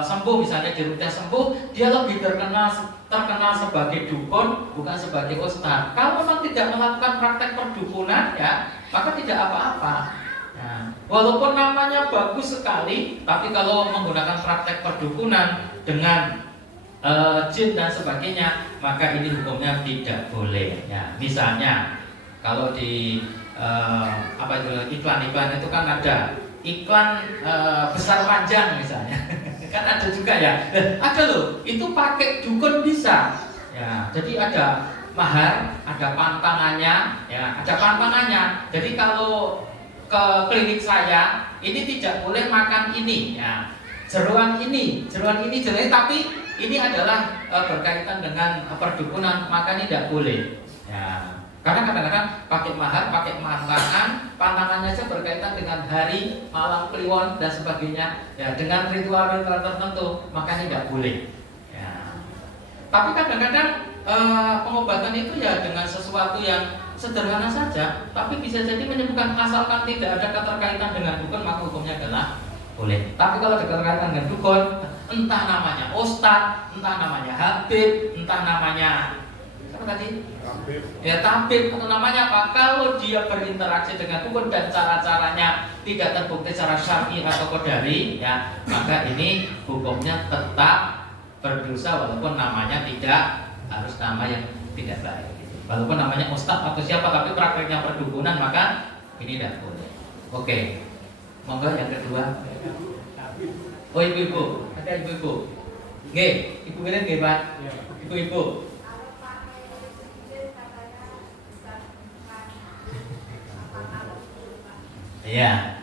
sembuh, misalnya diruqyah sembuh, dia lebih terkenal sebagai dukun, bukan sebagai ustadz. Kalau memang tidak melakukan praktek perdukunan, ya, maka tidak apa-apa. Nah, walaupun namanya bagus sekali, tapi kalau menggunakan praktek perdukunan dengan jin dan sebagainya, maka ini hukumnya tidak boleh. Ya, misalnya kalau di iklan-iklan itu kan ada iklan besar panjang misalnya, kan ada juga ya. Ada loh, itu pakai dukun bisa. Ya, jadi ada mahar, ada pantangannya, ya, ada pantangannya. Jadi kalau ke klinik saya, ini tidak boleh makan ini, ya, jeroan ini, tapi ini adalah berkaitan dengan perdukunan, maka ini tidak boleh. Ya. Karena kadang-kadang pakai mahar, pakai pantangannya saja berkaitan dengan hari, malam, kliwon dan sebagainya, ya, dengan ritual-ritual tertentu, makanya tidak boleh. Ya. Tapi kadang-kadang pengobatan itu ya dengan sesuatu yang sederhana saja, tapi bisa jadi menyembuhkan asalkan tidak ada keterkaitan dengan dukun, maka hukumnya adalah boleh. Tapi kalau ada keterkaitan dengan dukun, entah namanya ustadz, entah namanya habib, entah namanya tadi ya tabib atau namanya apa, kalau dia berinteraksi dengan dukun dan cara-caranya tidak terbukti secara syar'i atau qadari, ya, maka ini hukumnya tetap berdosa walaupun namanya tidak harus nama yang tidak baik. Walaupun namanya ustadz atau siapa, tapi prakteknya perdukunan, maka ini tidak boleh. Oke, monggo yang kedua. Oh, ibu-ibu, ada ibu-ibu. Nggih, ibu kalian nggih, Pak? Ibu-ibu. Iya.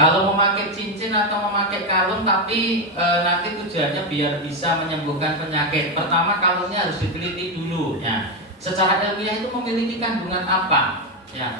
Kalau memakai cincin atau memakai kalung tapi nanti tujuannya biar bisa menyembuhkan penyakit. Pertama, kalungnya harus diteliti dulu ya. Secara ilmiah itu memiliki kandungan apa? Ya.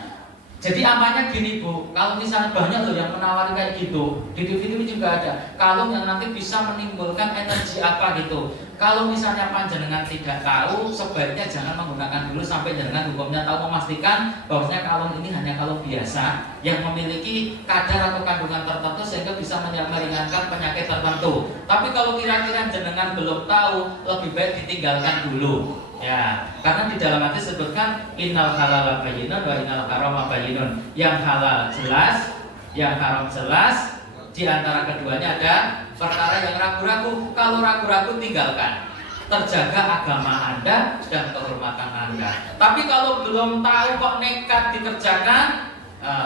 Jadi amannya gini Bu, kalau misalnya banyak loh yang menawari kayak gitu, di TV juga ada kalung yang nanti bisa menimbulkan energi apa gitu. Kalau misalnya panjenengan tidak tahu, sebaiknya jangan menggunakan dulu sampai jenengan hukumnya tahu, memastikan bahwasanya kalung ini hanya kalung biasa yang memiliki kadar atau kandungan tertentu sehingga bisa meringankan penyakit tertentu. Tapi kalau kira-kira jenengan belum tahu, lebih baik ditinggalkan dulu. Ya, karena di dalam hadis disebutkan innal halal bayyinun wa innal haram bayyinun. Yang halal jelas, yang haram jelas. Di antara keduanya ada perkara yang ragu-ragu. Kalau ragu-ragu tinggalkan. Terjaga agama Anda dan kehormatan Anda. Tapi kalau belum tahu kok nekat dikerjakan,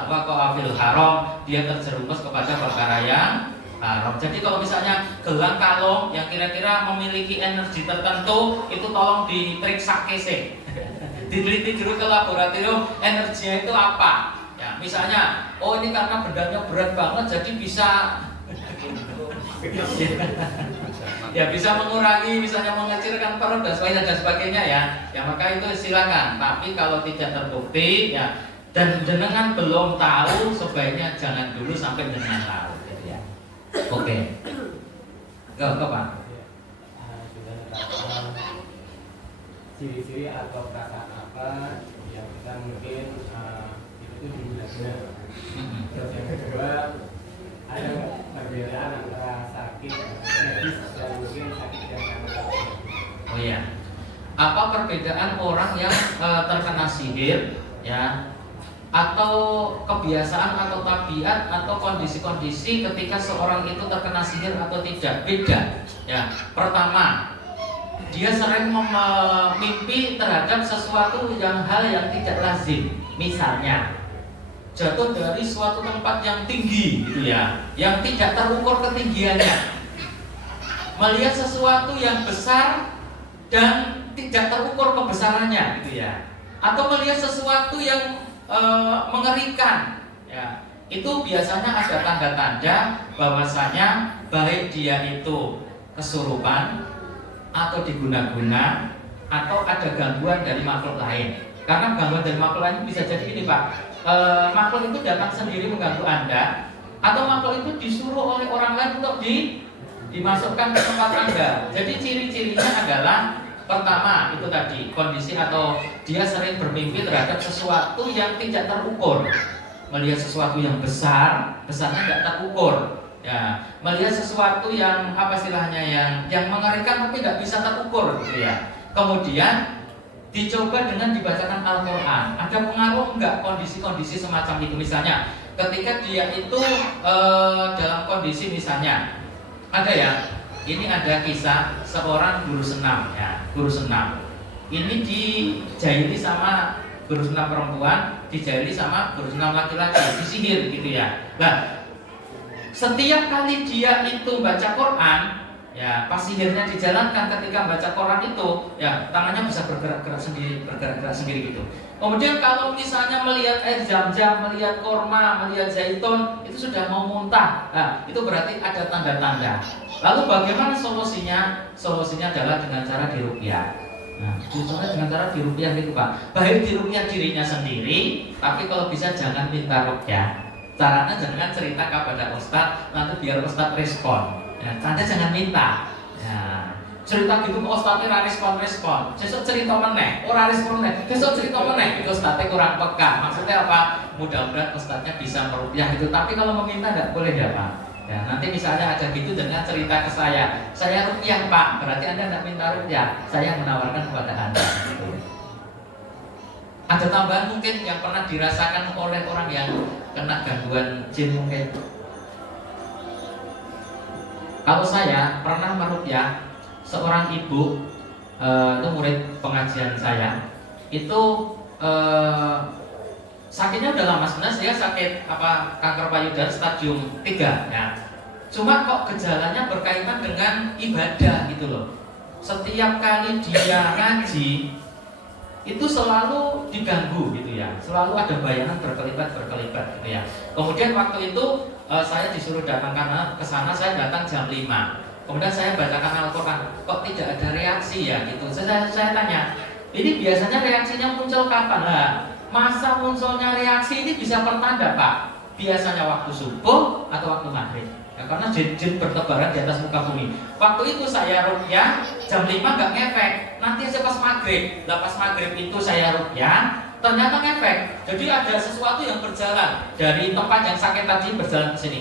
waqa'a fil haram, dia terjerumus kepada perkara yang haram. Jadi kalau misalnya gelang kalung yang kira-kira memiliki energi tertentu, itu tolong diperiksa keseh. Diteliti dulu ke laboratorium energinya itu apa. Ya, misalnya, oh ini karena bendanya berat banget jadi bisa ya bisa mengurangi, misalnya mengecilkan perut dan sebagainya ya. Ya maka itu silakan. Tapi kalau tidak terbukti ya dan jenengan belum tahu, sebaiknya jangan dulu sampai jenengan tahu. Oke, enggak Pak. Sudah tahu ciri-ciri atau perasaan apa yang kita mungkin itu tuh benar-benar. Terus yang kedua, ada perbedaan antara sakit medis dan mungkin sakit yang lain. Oh ya, apa perbedaan orang yang terkena sihir ya? Atau kebiasaan atau tabiat atau kondisi-kondisi ketika seorang itu terkena sihir atau tidak? Beda ya. Pertama, dia sering mimpi terhadap sesuatu hal yang tidak lazim. Misalnya jatuh dari suatu tempat yang tinggi gitu ya, yang tidak terukur ketinggiannya, melihat sesuatu yang besar dan tidak terukur kebesarannya gitu ya, atau melihat sesuatu yang mengerikan ya. Itu biasanya ada tanda-tanda bahwasanya baik dia itu kesurupan atau diguna-guna atau ada gangguan dari makhluk lain. Karena gangguan dari makhluk lain bisa jadi ini Pak, makhluk itu datang sendiri mengganggu Anda, atau makhluk itu disuruh oleh orang lain untuk dimasukkan ke tempat Anda. Jadi ciri-cirinya adalah pertama itu tadi kondisi atau dia sering bermimpi terhadap sesuatu yang tidak terukur, melihat sesuatu yang besarnya tidak terukur, ya, melihat sesuatu yang apa istilahnya yang mengerikan tapi tidak bisa terukur, gitu ya. Kemudian dicoba dengan dibacakan Al-Quran, ada pengaruh enggak kondisi-kondisi semacam itu? Misalnya ketika dia itu dalam kondisi misalnya ada ya. Ini ada kisah seorang guru senam ya, guru senam. Ini dijahili sama guru senam perempuan, dijahili sama guru senam laki-laki, disihir gitu ya. Nah, setiap kali dia itu baca Quran, ya pas sihirnya dijalankan ketika baca Quran itu, ya tangannya bisa bergerak-gerak sendiri gitu. Kemudian kalau misalnya melihat air zam-zam, melihat korma, melihat zaitun, itu sudah mau muntah. Nah, itu berarti ada tanda-tanda. Lalu bagaimana solusinya? Solusinya adalah dengan cara diruqyah. Nah, caranya dengan cara diruqyah gitu Pak. Baik diruqyah dirinya sendiri, tapi kalau bisa jangan minta ruqyah. Caranya jangan cerita kepada ustadz, nanti biar ustadz respon. Ya, Anda jangan minta. Ya, cerita gitu ke ustadznya respon. Besok cerita meneh, ora respon meneh. Besok cerita meneh, itu ustadznya kurang peka. Maksudnya apa? Mudah-mudahan ustadznya bisa meruqyah gitu. Tapi kalau meminta nggak boleh ya Pak. Ya, nanti misalnya ada gitu dengan cerita ke saya ruqyah Pak, berarti Anda tidak minta ruqyah, saya menawarkan kepada Anda. Ada tambahan mungkin yang pernah dirasakan oleh orang yang kena gangguan jin mungkin. Kalau saya pernah meruqyah seorang ibu, itu murid pengajian saya. itu sakitnya udah lama. Sebenarnya saya sakit kanker payudara stadium 3 ya. Cuma kok gejalanya berkaitan dengan ibadah gitu loh. Setiap kali dia ngaji itu selalu diganggu gitu ya. Selalu ada bayangan berkelipat gitu ya. Kemudian waktu itu saya disuruh datang ke sana, saya datang jam 5. Kemudian saya bacakan Al-Quran, kok tidak ada reaksi ya gitu. Saya tanya, ini biasanya reaksinya muncul kapan? Nah, masa munculnya reaksi ini bisa pertanda Pak, biasanya waktu subuh atau waktu maghrib ya, karena jin bertebaran di atas muka bumi. Waktu itu saya ruqyah jam 5 nggak ngefek, nanti aja pas maghrib. Pas maghrib itu saya ruqyah, ternyata ngefek. Jadi ada sesuatu yang berjalan dari tempat yang sakit tadi berjalan ke sini.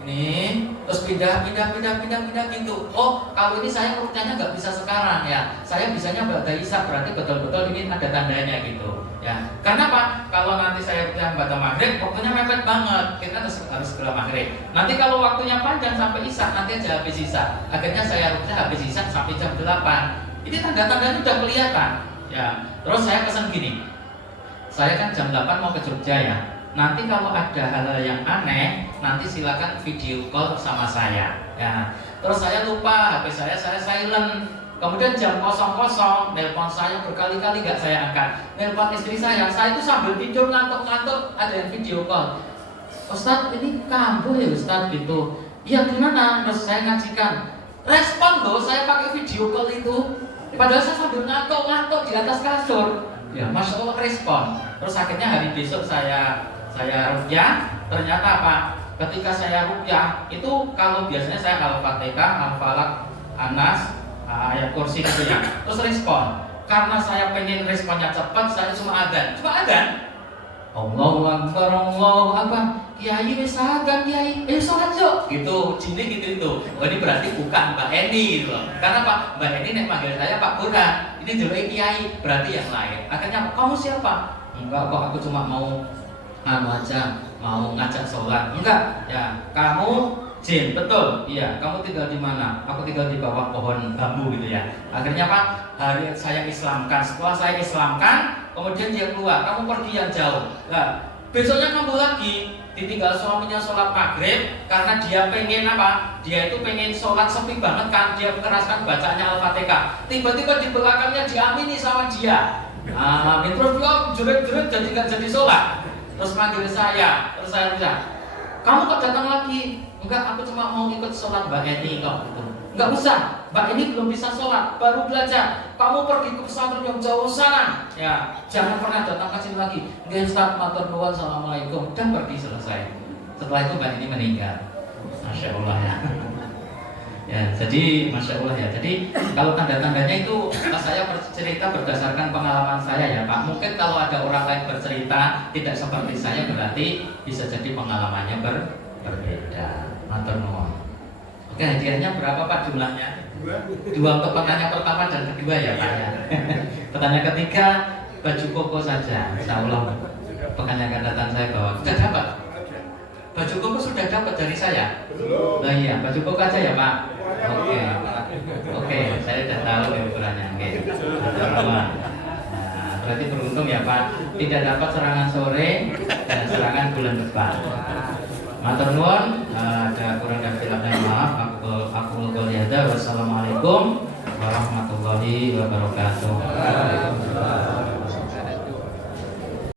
Ini terus pindah gitu. Oh, kalau ini saya ruqyahnya nggak bisa sekarang ya. Saya bisanya ba'da isya, berarti betul-betul ini ada tandanya gitu. Ya, karena apa? Kalau nanti saya ruqyah ba'da maghrib, waktunya mepet banget. Kita harus segera maghrib. Nanti kalau waktunya panjang sampai isya, nanti aja habis isya. Akhirnya saya ruqyah habis isya sampai jam 8. Ini tanda-tandanya udah kelihatan. Ya, terus saya pesan gini. Saya kan jam 8 mau ke Jogja ya. Nanti kalau ada hal-hal yang aneh, nanti silakan video call sama saya. Ya. Terus saya lupa HP saya silent. Kemudian jam 00 nelpon saya berkali-kali gak saya angkat. Nelpon istri saya itu sambil tidur ngantuk-ngantuk ada yang video call. Ustadz ini kambuh ya Ustadz gitu. Iya gimana? Terus saya ngajikan. Respon loh, saya pakai video call itu. Padahal saya sambil ngantuk-ngantuk di atas kasur. Ya, Masya Allah respon. Terus akhirnya hari besok saya ruqyah, ternyata apa? Ketika saya ruqyah itu kalau biasanya saya Al-Fatihah, Al-Falaq, Anas, ayat kursi gitu ya. Terus respon. Karena saya pengen responnya cepat, saya cuma adzan. Allahu Akbar, Allahu Akbar. Kiai wis adzan, Kiai. Salat yuk. Gitu, jinnya gitu. Oh, ini berarti bukan Mbak Eni gitu loh. Karena Pak Mbak Eni nek manggil saya Pak Burhan. Ini dulu Kiai, berarti yang lain. Akhirnya kamu siapa? Enggak kok, aku cuma mau mau ngajak sholat. Enggak, ya kamu jin, betul. Iya, kamu tinggal di mana? Aku tinggal di bawah pohon bambu gitu ya. Akhirnya Pak, hari saya Islamkan. Setelah saya Islamkan, kemudian dia keluar. Kamu pergi yang jauh. Nah, besoknya kamu lagi ditinggal suaminya sholat maghrib karena dia pengen apa? Dia itu pengen sholat sepi banget kan. Dia mengeraskan bacanya Al-Fatihah. Tiba-tiba di belakangnya diamini sama dia. Amin. Terus dia jerit-jerit jadi gak jadi sholat. Terus manggil saya, terus saya bilang, kamu kok datang lagi? Enggak, aku cuma mau ikut sholat Mbak Eni kok gitu. Enggak usah, Mbak Eni belum bisa sholat, baru belajar. Kamu pergi ke pesantren yang jauh sana. Ya, jangan pernah datang ke sini lagi. Nggih Ustaz, matur nuwun, assalamualaikum. Dan pergi selesai. Setelah itu Mbak Eni meninggal. Masya Allah ya. Ya, jadi Masya Allah ya. Jadi kalau tanda-tandanya itu saya bercerita berdasarkan pengalaman saya ya Pak. Mungkin kalau ada orang lain bercerita tidak seperti saya, berarti bisa jadi pengalamannya berbeda. Matur nuwun. Oke, hadiahnya berapa Pak jumlahnya? Dua untuk pertanyaan pertama dan kedua ya Pak ya. Pertanyaan ketiga baju koko saja. Insya Allah pekan yang akan datang saya bawa. Sudah dapat? Baju koko sudah dapat dari saya? Belum. Nah iya, baju koko aja ya Pak. Oke, saya sudah tahu ukurannya. Oke. Nah, berarti beruntung ya Pak. Tidak dapat serangan sore dan serangan bulan depan. Matur nuwun, ada kurang dan lebihnya maaf. Aku Wassalamualaikum warahmatullahi wabarakatuh.